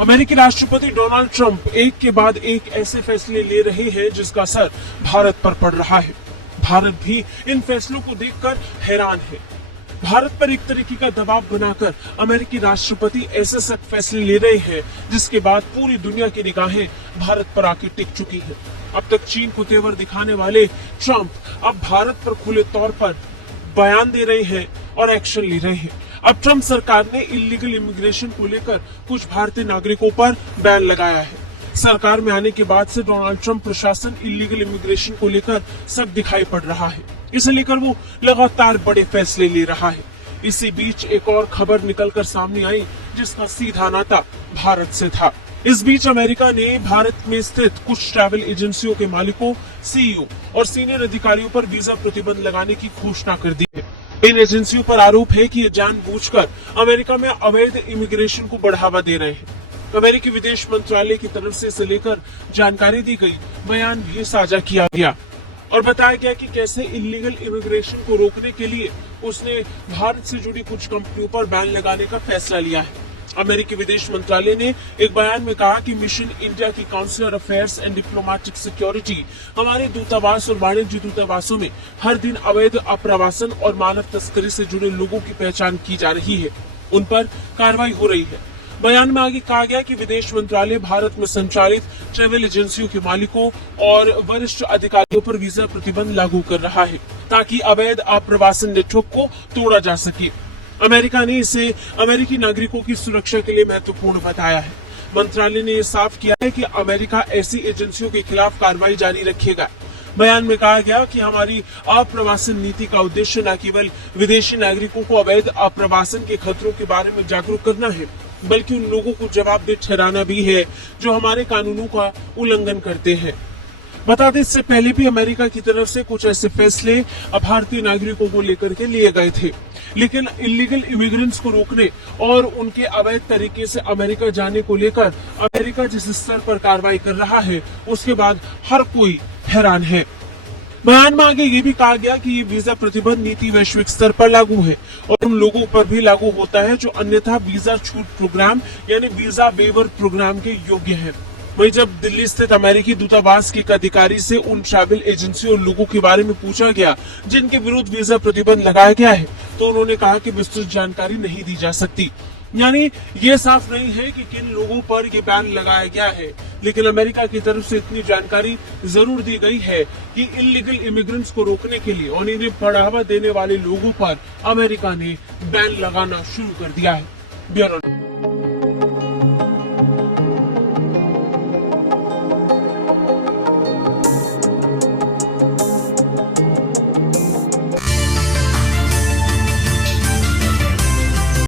अमेरिकी राष्ट्रपति Donald Trump एक के बाद एक ऐसे फैसले ले रहे हैं जिसका असर भारत पर पड़ रहा है। भारत भी इन फैसलों को देखकर हैरान है। भारत पर एक तरीके का दबाव बनाकर अमेरिकी राष्ट्रपति ऐसे सख्त फैसले ले रहे हैं जिसके बाद पूरी दुनिया की निगाहें भारत पर आके टिक चुकी है। अब तक चीन को तेवर दिखाने वाले ट्रंप अब भारत पर खुले तौर पर बयान दे रहे हैं और एक्शन ले रहे हैं। अब ट्रंप सरकार ने इलीगल इमिग्रेशन को लेकर कुछ भारतीय नागरिकों पर बैन लगाया है। सरकार में आने के बाद से डोनाल्ड ट्रंप प्रशासन इलीगल इमिग्रेशन को लेकर सख्त दिखाई पड़ रहा है। इसे लेकर वो लगातार बड़े फैसले ले रहा है। इसी बीच एक और खबर निकलकर सामने आई जिसका सीधा नाता भारत से था। इस बीच अमेरिका ने भारत में स्थित कुछ ट्रैवल एजेंसियों के मालिकों, सीईओ और सीनियर अधिकारियों पर वीजा प्रतिबंध लगाने की घोषणा कर दी है। इन एजेंसियों पर आरोप है कि ये जानबूझकर अमेरिका में अवैध इमिग्रेशन को बढ़ावा दे रहे हैं। अमेरिकी विदेश मंत्रालय की तरफ से इसे लेकर जानकारी दी गई, बयान भी साझा किया गया और बताया गया कि कैसे इलीगल इमिग्रेशन को रोकने के लिए उसने भारत से जुड़ी कुछ कंपनियों पर बैन लगाने का फैसला लिया है। अमेरिकी विदेश मंत्रालय ने एक बयान में कहा कि मिशन इंडिया की councillor affairs and diplomatic security हमारे दूतावास और वाणिज्य दूतावासों में हर दिन अवैध अप्रवासन और मानव तस्करी से जुड़े लोगों की पहचान की जा रही है, उन पर कार्रवाई हो रही है। बयान में आगे कहा गया कि विदेश मंत्रालय भारत में संचालित ट्रैवल एजेंसियों के मालिकों और वरिष्ठ अधिकारियों पर वीजा प्रतिबंध लागू कर रहा है ताकि अवैध अप्रवासन नेटवर्क को तोड़ा जा सके। अमेरिका ने इसे अमेरिकी नागरिकों की सुरक्षा के लिए महत्वपूर्ण बताया है। मंत्रालय ने यह साफ किया है कि अमेरिका ऐसी एजेंसियों के खिलाफ कार्रवाई जारी रखेगा। बयान में कहा गया कि हमारी अप्रवासन नीति का उद्देश्य न केवल विदेशी नागरिकों को अवैध अप्रवासन के खतरों के बारे में जागरूक करना है, बल्कि उन लोगों को जवाबदेह ठहराना भी है जो हमारे कानूनों का उल्लंघन करते हैं। बता दें, इससे पहले भी अमेरिका की तरफ से कुछ ऐसे फैसले भारतीय नागरिकों को लेकर के लिए गए थे, लेकिन इलीगल इमिग्रेंट्स को रोकने और उनके अवैध तरीके से अमेरिका जाने को लेकर अमेरिका जिस स्तर पर कार्रवाई कर रहा है उसके बाद हर कोई हैरान है। बयान में आगे ये भी कहा गया कि ये वीजा प्रतिबंध नीति वैश्विक स्तर पर लागू है और उन लोगों पर भी लागू होता है जो अन्यथा वीजा छूट प्रोग्राम यानी वीजा वेवर प्रोग्राम के योग्य हैं। वहीं जब दिल्ली स्थित अमेरिकी दूतावास के एक अधिकारी से उन ट्रैवल एजेंसियों और लोगों के बारे में पूछा गया जिनके विरुद्ध वीजा प्रतिबंध लगाया गया है, तो उन्होंने कहा कि विस्तृत जानकारी नहीं दी जा सकती। यानी ये साफ नहीं है कि किन लोगों पर ये बैन लगाया गया है, लेकिन अमेरिका की तरफ से इतनी जानकारी जरूर दी गई है कि इलीगल इमिग्रेंट्स को रोकने के लिए और इन्हें बढ़ावा देने वाले लोगों पर अमेरिका ने बैन लगाना शुरू कर दिया है। ब्यूरो